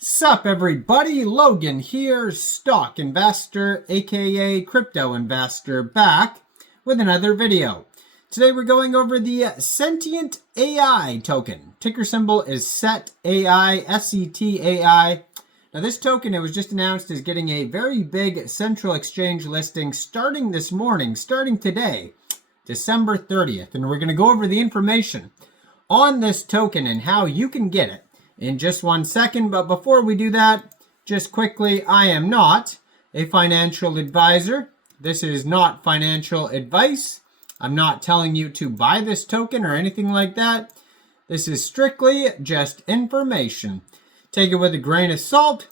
Sup everybody, Logan here, stock investor aka crypto investor, back with another video. Today we're going over the Sentient AI token. Ticker symbol is SETAI, SETAI. Now this token, it was just announced as getting a very big central exchange listing starting this morning, starting today, December 30th. And we're going to go over the information on this token and how you can get it in just 1 second. But before we do that, just quickly, I am not a financial advisor. This is not financial advice. I'm not telling you to buy this token or anything like that. This is strictly just information. Take it with a grain of salt.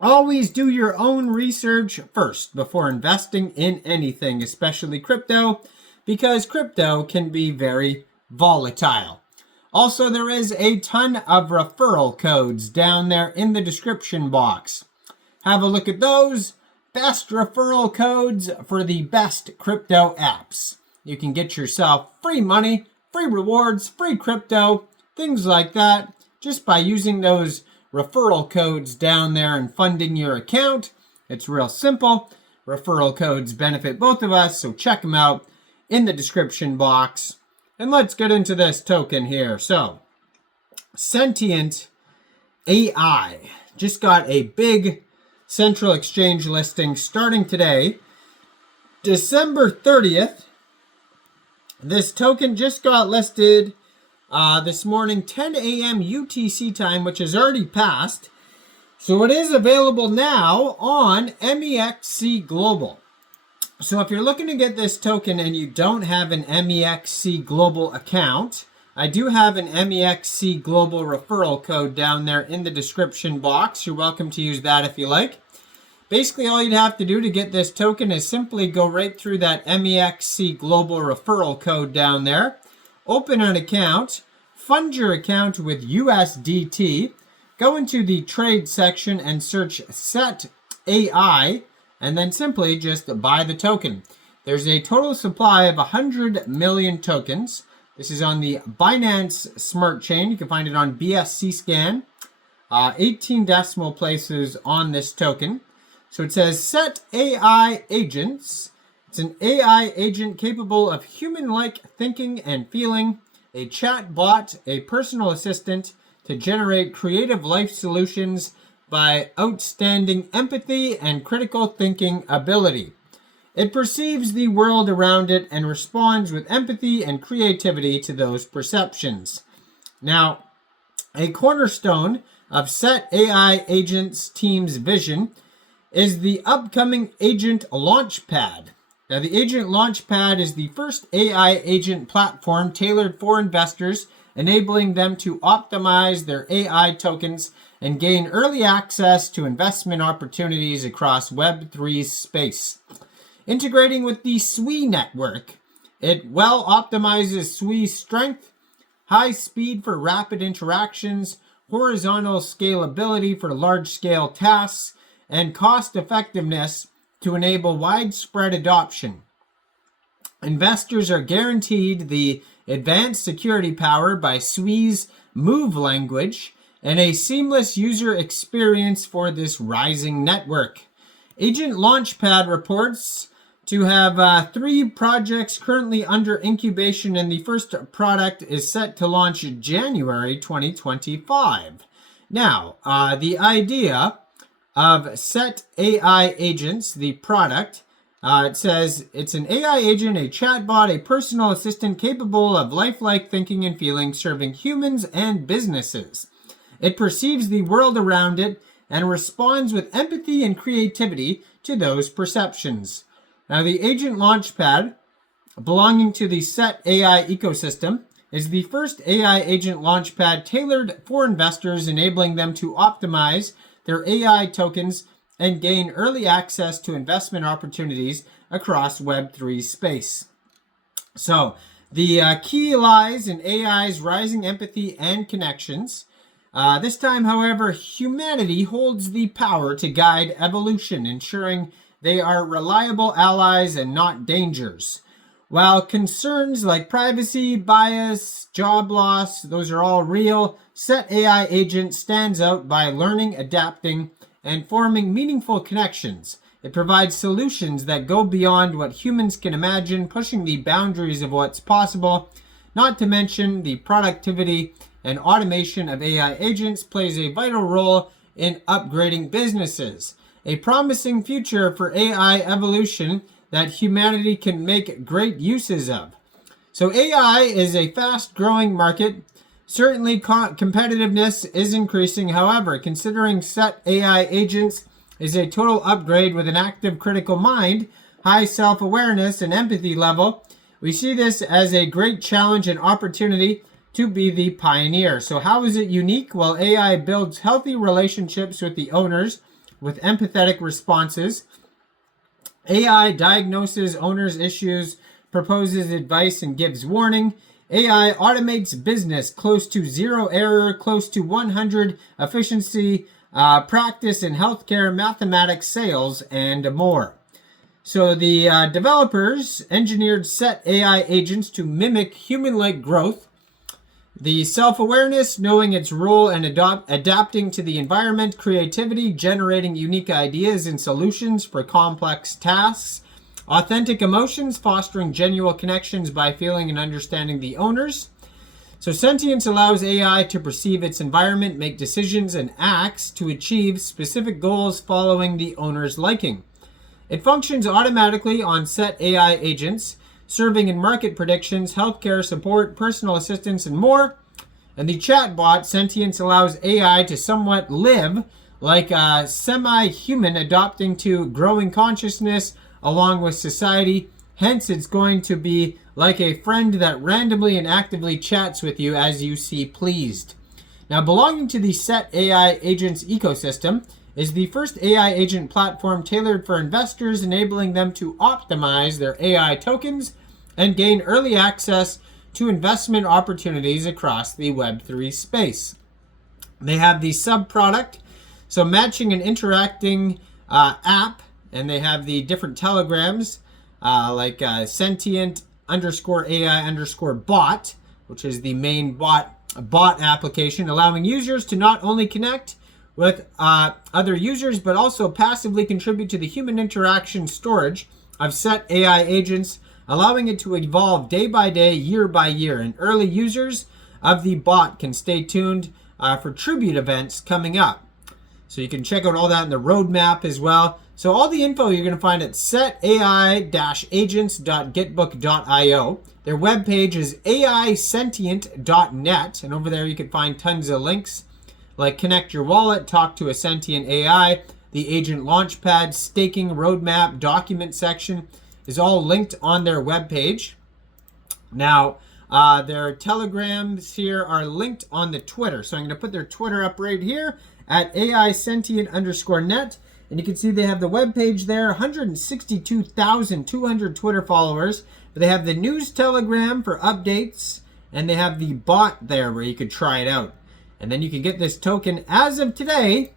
Always do your own research first before investing in anything, especially crypto, because crypto can be very volatile. Also, there is a ton of referral codes down there in the description box. Have a look at those. Best referral codes for the best crypto apps. You can get yourself free money, free rewards, free crypto, things like that, just by using those referral codes down there and funding your account. It's real simple. Referral codes benefit both of us, so check them out in the description box. And let's get into this token here. So, Sentient AI just got a big central exchange listing starting today, December 30th. This token just got listed this morning, 10 a.m. UTC time, which has already passed. So it is available now on Mexc Global. So if you're looking to get this token and you don't have an Mexc Global account, I do have an Mexc Global referral code down there in the description box. You're welcome to use that if you like. Basically, all you'd have to do to get this token is simply go right through that Mexc Global referral code down there, open an account, fund your account with USDT, go into the trade section and search SETAI, and then simply just buy the token. There's a total supply of 100 million tokens. This is on the Binance Smart Chain. You can find it on BSC Scan. 18 decimal places on this token. So it says Set AI Agents. It's an AI agent capable of human-like thinking and feeling, a chat bot, a personal assistant to generate creative life solutions by outstanding empathy and critical thinking ability. It perceives the world around it and responds with empathy and creativity to those perceptions. Now, a cornerstone of Set AI Agents team's vision is the upcoming Agent Launchpad. Now, the Agent Launchpad is the first AI agent platform tailored for investors, enabling them to optimize their AI tokens and gain early access to investment opportunities across Web3 space. Integrating with the SWE network, it well optimizes SWE's strength, high speed for rapid interactions, horizontal scalability for large-scale tasks, and cost effectiveness to enable widespread adoption. Investors are guaranteed the advanced security power by SWE's Move language and a seamless user experience for this rising network. Agent Launchpad reports to have 3 projects currently under incubation, and the first product is set to launch January 2025. Now, the idea of Set AI Agents, the product, it says it's an AI agent, a chatbot, a personal assistant capable of lifelike thinking and feeling, serving humans and businesses. It perceives the world around it and responds with empathy and creativity to those perceptions. Now, the Agent Launchpad, belonging to the Set AI ecosystem, is the first AI agent launchpad tailored for investors, enabling them to optimize their AI tokens and gain early access to investment opportunities across Web3 space. So, the key lies in AI's rising empathy and connections. This time, however, humanity holds the power to guide evolution, ensuring they are reliable allies and not dangers. While concerns like privacy, bias, job loss, those are all real, Set AI Agent stands out by learning, adapting, and forming meaningful connections. It provides solutions that go beyond what humans can imagine, pushing the boundaries of what's possible. Not to mention, the productivity and automation of AI agents plays a vital role in upgrading businesses. A promising future for AI evolution that humanity can make great uses of. So AI is a fast-growing market. Certainly competitiveness is increasing. However, considering Set AI Agents is a total upgrade with an active critical mind, high self-awareness, and empathy level, we see this as a great challenge and opportunity to be the pioneer. So how is it unique? Well, AI builds healthy relationships with the owners with empathetic responses. AI diagnoses owners' issues, proposes advice, and gives warning. AI automates business close to zero error, close to 100 efficiency, practice in healthcare, mathematics, sales, and more. So the developers engineered Set AI agents to mimic human-like growth. The self-awareness, knowing its role and adapting to the environment, creativity, generating unique ideas and solutions for complex tasks, authentic emotions, fostering genuine connections by feeling and understanding the owners. So Sentience allows AI to perceive its environment, make decisions, and acts to achieve specific goals following the owner's liking. It functions automatically on Set AI agents, serving in market predictions, healthcare support, personal assistance, and more. And the chatbot Sentience allows AI to somewhat live like a semi-human, adapting to growing consciousness along with society. Hence, it's going to be like a friend that randomly and actively chats with you as you see pleased. Now, belonging to the Set AI Agents ecosystem is the first AI agent platform tailored for investors, enabling them to optimize their AI tokens and gain early access to investment opportunities across the Web3 space. They have the sub-product, so matching and interacting app, and they have the different telegrams like Sentient _AI _bot, which is the main bot application, allowing users to not only connect with other users, but also passively contribute to the human interaction storage of Set AI agents, allowing it to evolve day by day, year by year. And early users of the bot can stay tuned for tribute events coming up. So you can check out all that in the roadmap as well. So all the info you're going to find at setai-agents.gitbook.io. Their webpage is aisentient.net, and over there you can find tons of links like connect your wallet, talk to a sentient AI, the agent launchpad, staking roadmap, document section is all linked on their webpage. Now, their telegrams here are linked on the Twitter. So I'm going to put their Twitter up right here at aisentient_net. And you can see they have the webpage there, 162,200 Twitter followers. But they have the news telegram for updates, and they have the bot there where you could try it out. And then you can get this token as of today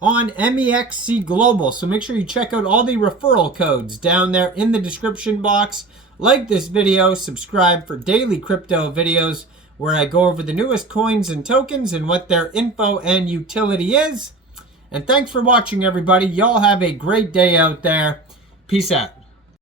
on Mexc Global. So make sure you check out all the referral codes down there in the description box. Like this video, subscribe for daily crypto videos where I go over the newest coins and tokens and what their info and utility is. And thanks for watching, everybody. Y'all have a great day out there. Peace out.